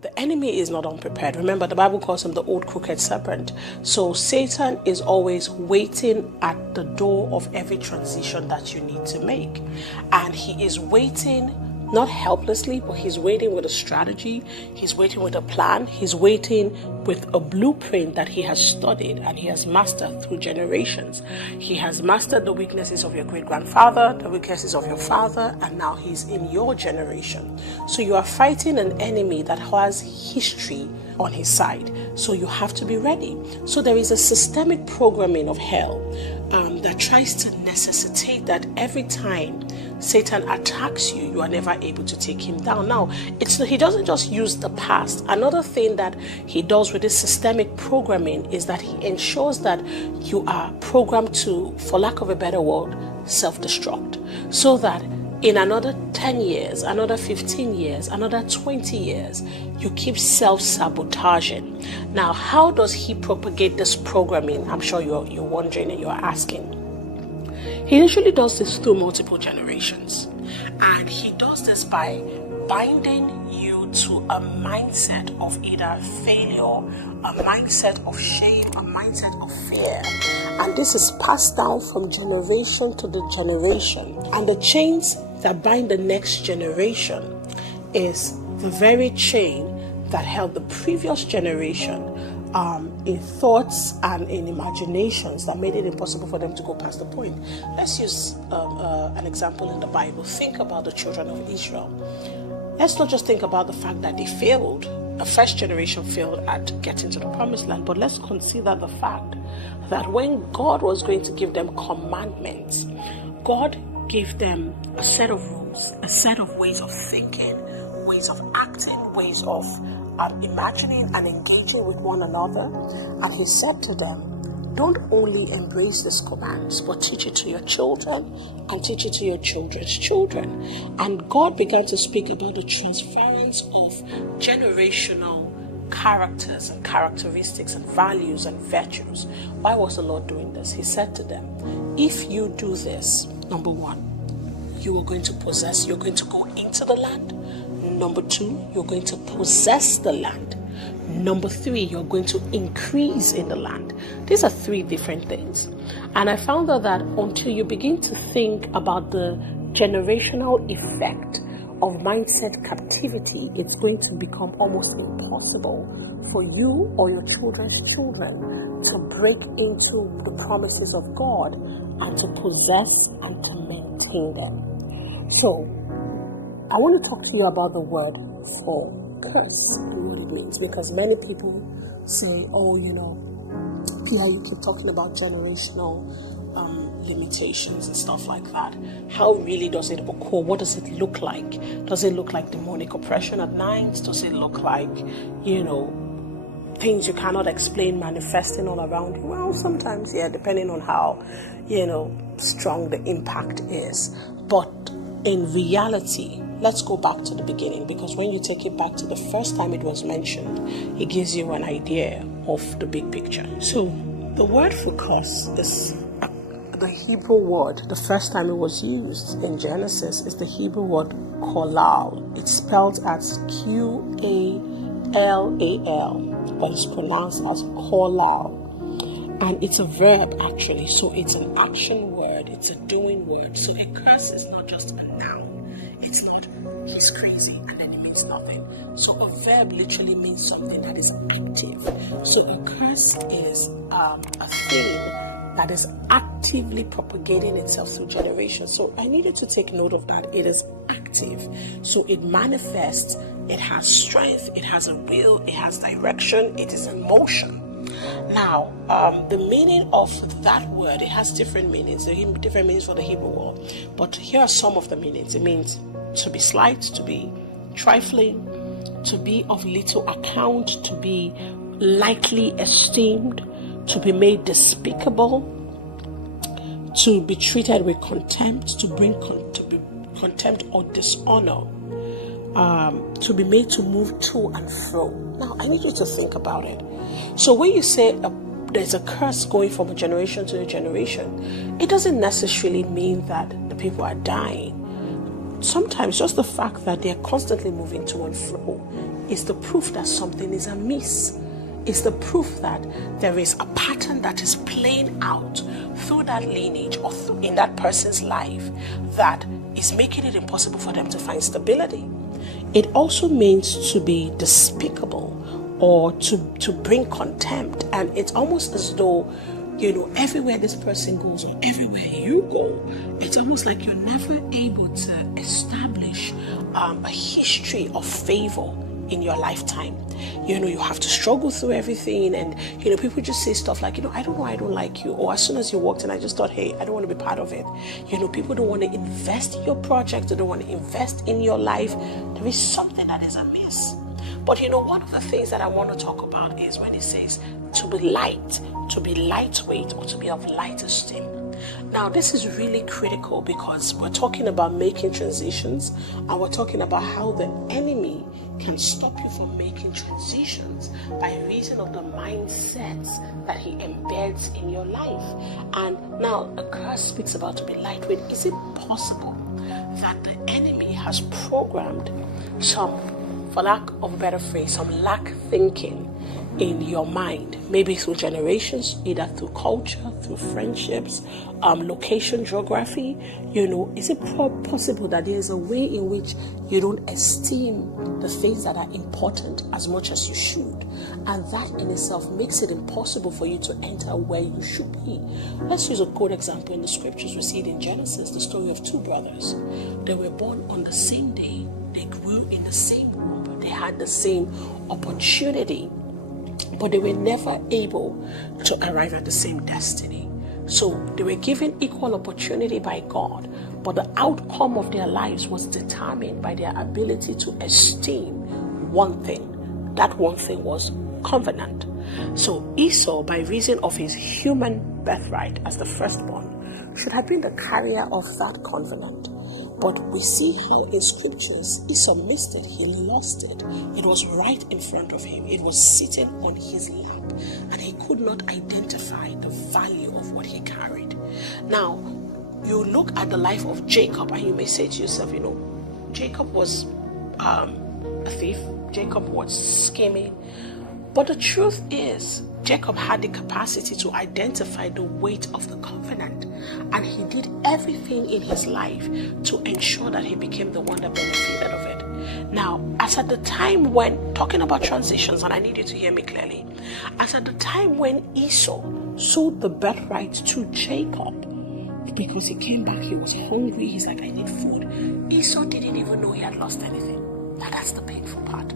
the enemy is not unprepared. Remember, the Bible calls him the old crooked serpent. So Satan is always waiting at the door of every transition that you need to make. And he is waiting, not helplessly, but he's waiting with a strategy. He's waiting with a plan. He's waiting with a blueprint that he has studied and he has mastered through generations. He has mastered the weaknesses of your great-grandfather, the weaknesses of your father, and now he's in your generation. So you are fighting an enemy that has history on his side. So you have to be ready. So there is a systemic programming of hell that tries to necessitate that every time Satan attacks you, you are never able to take him down. Now, he doesn't just use the past. Another thing that he does with this systemic programming is that he ensures that you are programmed to, for lack of a better word, self-destruct. So that in another 10 years, another 15 years, another 20 years, you keep self-sabotaging. Now, how does he propagate this programming? I'm sure you're wondering and you're asking. He usually does this through multiple generations. And he does this by binding you to a mindset of either failure, a mindset of shame, a mindset of fear. And this is passed down from generation to the generation. And the chains that bind the next generation is the very chain that held the previous generation in thoughts and in imaginations that made it impossible for them to go past the point. Let's use an example in the Bible. Think about the children of Israel. Let's not just think about the fact that they failed. A first generation failed at getting to the promised land, but let's consider the fact that when God was going to give them commandments, God gave them a set of rules, a set of ways of thinking, ways of acting, ways of imagining and engaging with one another. And he said to them, don't only embrace these commands, but teach it to your children and teach it to your children's children. And God began to speak about the transference of generational characters and characteristics and values and virtues. Why was the Lord doing this? He said to them, if you do this, number one, you are going to possess, you're going to go into the land. Number two, you're going to possess the land. Number three, you're going to increase in the land. These are three different things. And I found out that until you begin to think about the generational effect of mindset captivity, it's going to become almost impossible for you or your children's children to break into the promises of God and to possess and to maintain them. So, I want to talk to you about the word for curse and what it means, because many people say, oh, Pia, you keep talking about generational limitations and stuff like that. How really does it occur? What does it look like? Does it look like demonic oppression at night? Does it look like, things you cannot explain manifesting all around you? Well, sometimes, yeah, depending on how, strong the impact is. But in reality, let's go back to the beginning, because when you take it back to the first time it was mentioned, it gives you an idea of the big picture. So, the word for curse is the Hebrew word. The first time it was used in Genesis is the Hebrew word kolal. It's spelled as Q-A-L-A-L, but it's pronounced as kolal. And it's a verb, actually. So it's an action word. It's a doing word. So a curse is not just a noun. It's not, he's crazy, and then it means nothing. So a verb literally means something that is active. So a curse is a thing that is actively propagating itself through generations. So I needed to take note of that. It is active. So it manifests, it has strength, it has a will, it has direction, it is in motion. Now, the meaning of that word, it has different meanings, different meanings for the Hebrew word. But here are some of the meanings. It means to be slight, to be trifling, to be of little account, to be lightly esteemed, to be made despicable, to be treated with contempt, to be contempt or dishonor, to be made to move to and fro. Now, I need you to think about it. So when you say there's a curse going from a generation to a generation, it doesn't necessarily mean that the people are dying. Sometimes just the fact that they're constantly moving to and fro is the proof that something is amiss. It's the proof that there is a pattern that is playing out through that lineage or in that person's life that is making it impossible for them to find stability. It also means to be despicable or to bring contempt. And it's almost as though, everywhere this person goes or everywhere you go, it's almost like you're never able to establish a history of favor in your lifetime. You have to struggle through everything, and people just say stuff like, I don't know, I don't like you, or as soon as you walked in, I just thought, hey, I don't want to be part of it. People don't want to invest in your project, they don't want to invest in your life. There is something that is amiss. But one of the things that I want to talk about is when it says to be light, to be lightweight, or to be of light esteem. Now, this is really critical because we're talking about making transitions, and we're talking about how the enemy can stop you from making transitions by reason of the mindsets that he embeds in your life. And now, the curse speaks about to be lightweight. Is it possible that the enemy has programmed some, for lack of a better phrase, some lack thinking in your mind, maybe through generations, either through culture, through friendships, location, geography? Is it possible that there is a way in which you don't esteem the things that are important as much as you should, and that in itself makes it impossible for you to enter where you should be? Let's use a good example in the scriptures. We see it in Genesis, the story of two brothers. They were born on the same day, they grew in the same womb, they had the same opportunity, but they were never able to arrive at the same destiny. So they were given equal opportunity by God, but the outcome of their lives was determined by their ability to esteem one thing. That one thing was covenant. So Esau, by reason of his human birthright as the firstborn, should have been the carrier of that covenant. But we see how in scriptures Esau missed it, he lost it. It was right in front of him. It was sitting on his lap, and he could not identify the value of what he carried. Now, you look at the life of Jacob, and you may say to yourself, Jacob was a thief, Jacob was scheming. But the truth is, Jacob had the capacity to identify the weight of the covenant, and he did everything in his life to ensure that he became the one that benefited of it. Now, as at the time when, talking about transitions, and I need you to hear me clearly, as at the time when Esau sold the birthright to Jacob, because he came back, he was hungry, he's like, I need food. Esau didn't even know he had lost anything. Now that's the painful part.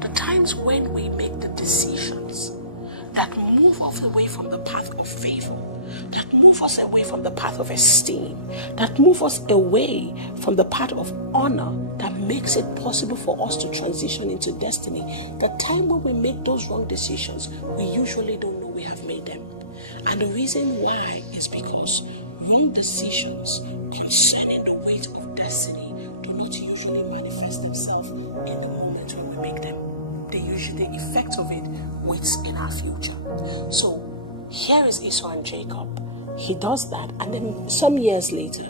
The times when we make the decisions that move us away from the path of favor, that move us away from the path of esteem, that move us away from the path of honor, that makes it possible for us to transition into destiny. The time when we make those wrong decisions, we usually don't know we have made them. And the reason why is because wrong decisions concerning the weight of destiny do not usually manifest themselves in the moment when we make them. The effect of it waits in our future. So here is Esau and Jacob. He does that, and then some years later,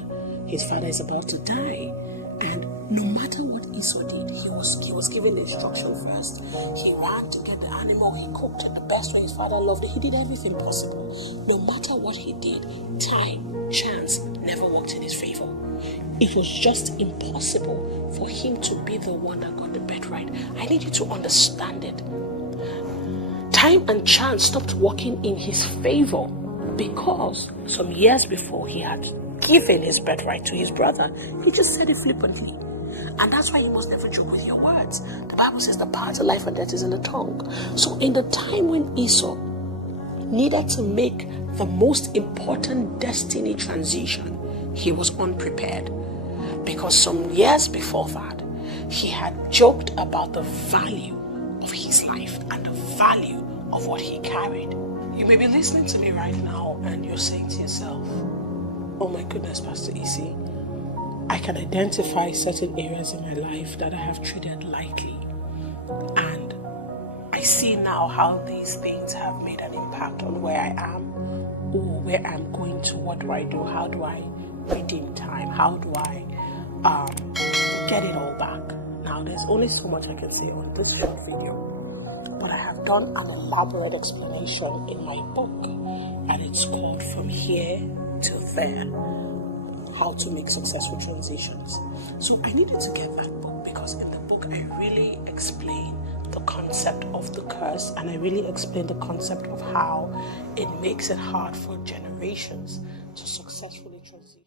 his father is about to die, and no matter what Esau did, he was given the instruction first. He ran to get the animal, he cooked it the best way his father loved it. He did everything possible. No matter what he did, time, chance never worked in his favor. It was just impossible for him to be the one that got the birthright. I need you to understand it. Time and chance stopped working in his favor because some years before he had given his birthright to his brother. He just said it flippantly. And that's why you must never joke with your words. The Bible says the power to life and death is in the tongue. So in the time when Esau needed to make the most important destiny transition, he was unprepared. Because some years before that, he had joked about the value of his life and the value of what he carried. You may be listening to me right now and you're saying to yourself, oh my goodness, Pastor Isi, I can identify certain areas in my life that I have treated lightly. And I see now how these things have made an impact on where I am or where I'm going to. What do I do? How do I redeem time? How do I get it all back? Now Now, there's only so much I can say on this short video, but I have done an elaborate explanation in my book, and it's called From Here to There, How to Make Successful Transitions. So I needed to get that book because in the book I really explain the concept of the curse, and I really explain the concept of how it makes it hard for generations to successfully transition.